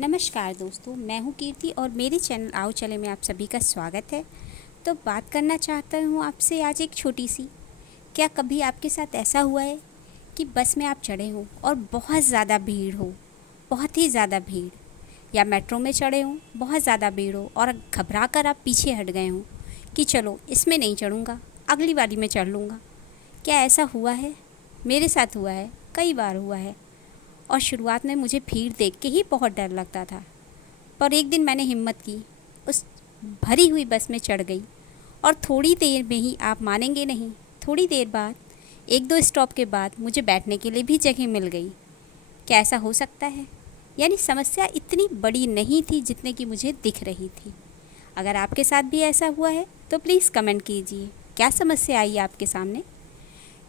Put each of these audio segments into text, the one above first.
नमस्कार दोस्तों, मैं हूँ कीर्ति और मेरे चैनल आओ चले में आप सभी का स्वागत है। तो बात करना चाहता हूँ आपसे आज एक छोटी सी। क्या कभी आपके साथ ऐसा हुआ है कि बस में आप चढ़े हो और बहुत ज़्यादा भीड़ हो, बहुत ही ज़्यादा भीड़, या मेट्रो में चढ़े हो, बहुत ज़्यादा भीड़ हो और घबरा कर आप पीछे हट गए हो कि चलो इसमें नहीं चढ़ूँगा, अगली बारी में चढ़ लूँगा। क्या ऐसा हुआ है? मेरे साथ हुआ है, कई बार हुआ है। और शुरुआत में मुझे भीड़ देख के ही बहुत डर लगता था, पर एक दिन मैंने हिम्मत की, उस भरी हुई बस में चढ़ गई और थोड़ी देर में ही, आप मानेंगे नहीं, थोड़ी देर बाद, एक दो स्टॉप के बाद मुझे बैठने के लिए भी जगह मिल गई। क्या ऐसा हो सकता है? यानी समस्या इतनी बड़ी नहीं थी जितने की मुझे दिख रही थी। अगर आपके साथ भी ऐसा हुआ है तो प्लीज़ कमेंट कीजिए, क्या समस्या आई है आपके सामने।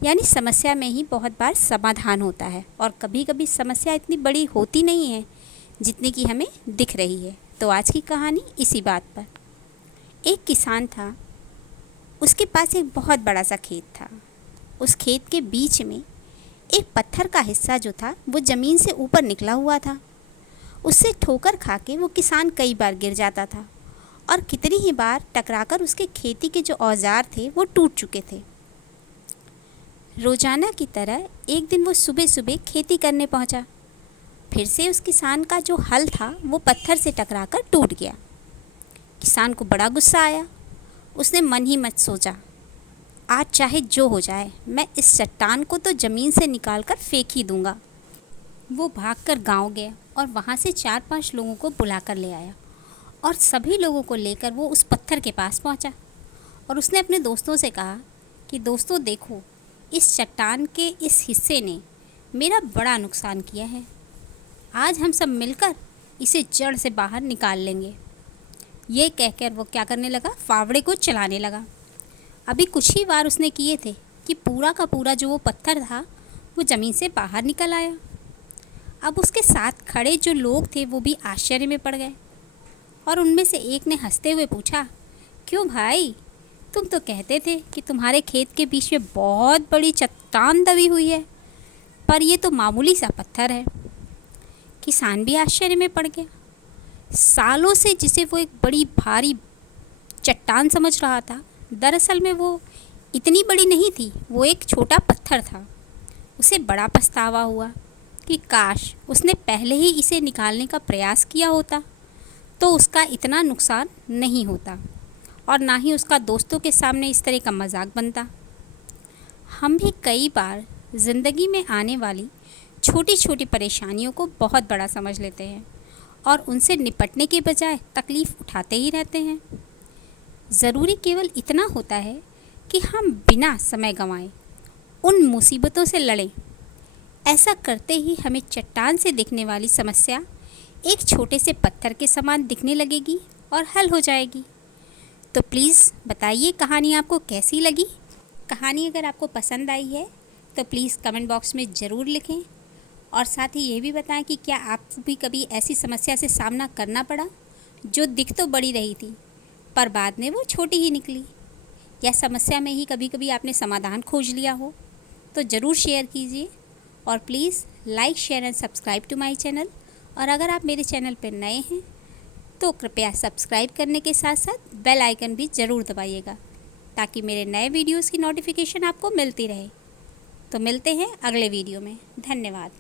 यानी समस्या में ही बहुत बार समाधान होता है और कभी कभी समस्या इतनी बड़ी होती नहीं है जितनी कि हमें दिख रही है। तो आज की कहानी इसी बात पर। एक किसान था, उसके पास एक बहुत बड़ा सा खेत था। उस खेत के बीच में एक पत्थर का हिस्सा जो था वो ज़मीन से ऊपर निकला हुआ था। उससे ठोकर खा के वो किसान कई बार गिर जाता था और कितनी ही बार टकराकर उसके खेती के जो औजार थे वो टूट चुके थे। रोजाना की तरह एक दिन वो सुबह सुबह खेती करने पहुंचा। फिर से उस किसान का जो हल था वो पत्थर से टकराकर टूट गया। किसान को बड़ा गुस्सा आया। उसने मन ही मत सोचा, आज चाहे जो हो जाए, मैं इस चट्टान को तो ज़मीन से निकालकर फेंक ही दूंगा। वो भागकर गांव गया और वहां से 4-5 लोगों को बुलाकर ले आया और सभी लोगों को लेकर वो उस पत्थर के पास पहुंचा और उसने अपने दोस्तों से कहा कि दोस्तों देखो, इस चट्टान के इस हिस्से ने मेरा बड़ा नुकसान किया है। आज हम सब मिलकर इसे जड़ से बाहर निकाल लेंगे। ये कहकर वो क्या करने लगा, फावड़े को चलाने लगा। अभी कुछ ही बार उसने किए थे कि पूरा का पूरा जो वो पत्थर था वो ज़मीन से बाहर निकल आया। अब उसके साथ खड़े जो लोग थे वो भी आश्चर्य में पड़ गए और उनमें से एक ने हंसते हुए पूछा, क्यों भाई, तुम तो कहते थे कि तुम्हारे खेत के बीच में बहुत बड़ी चट्टान दबी हुई है, पर ये तो मामूली सा पत्थर है। किसान भी आश्चर्य में पड़ गया। सालों से जिसे वो एक बड़ी भारी चट्टान समझ रहा था, दरअसल में वो इतनी बड़ी नहीं थी, वो एक छोटा पत्थर था। उसे बड़ा पछतावा हुआ कि काश उसने पहले ही इसे निकालने का प्रयास किया होता तो उसका इतना नुकसान नहीं होता और ना ही उसका दोस्तों के सामने इस तरह का मजाक बनता। हम भी कई बार ज़िंदगी में आने वाली छोटी छोटी परेशानियों को बहुत बड़ा समझ लेते हैं और उनसे निपटने के बजाय तकलीफ़ उठाते ही रहते हैं। ज़रूरी केवल इतना होता है कि हम बिना समय गंवाए उन मुसीबतों से लड़ें। ऐसा करते ही हमें चट्टान से दिखने वाली समस्या एक छोटे से पत्थर के समान दिखने लगेगी और हल हो जाएगी। तो प्लीज़ बताइए कहानी आपको कैसी लगी। कहानी अगर आपको पसंद आई है तो प्लीज़ कमेंट बॉक्स में ज़रूर लिखें और साथ ही ये भी बताएं कि क्या आपको भी कभी ऐसी समस्या से सामना करना पड़ा जो दिख तो बड़ी रही थी पर बाद में वो छोटी ही निकली, या समस्या में ही कभी कभी आपने समाधान खोज लिया हो। तो ज़रूर शेयर कीजिए और please like, share and subscribe to my channel. और अगर आप मेरे चैनल पर नए हैं तो कृपया सब्सक्राइब करने के साथ साथ बेल आइकन भी ज़रूर दबाइएगा ताकि मेरे नए वीडियोस की नोटिफिकेशन आपको मिलती रहे। तो मिलते हैं अगले वीडियो में। धन्यवाद।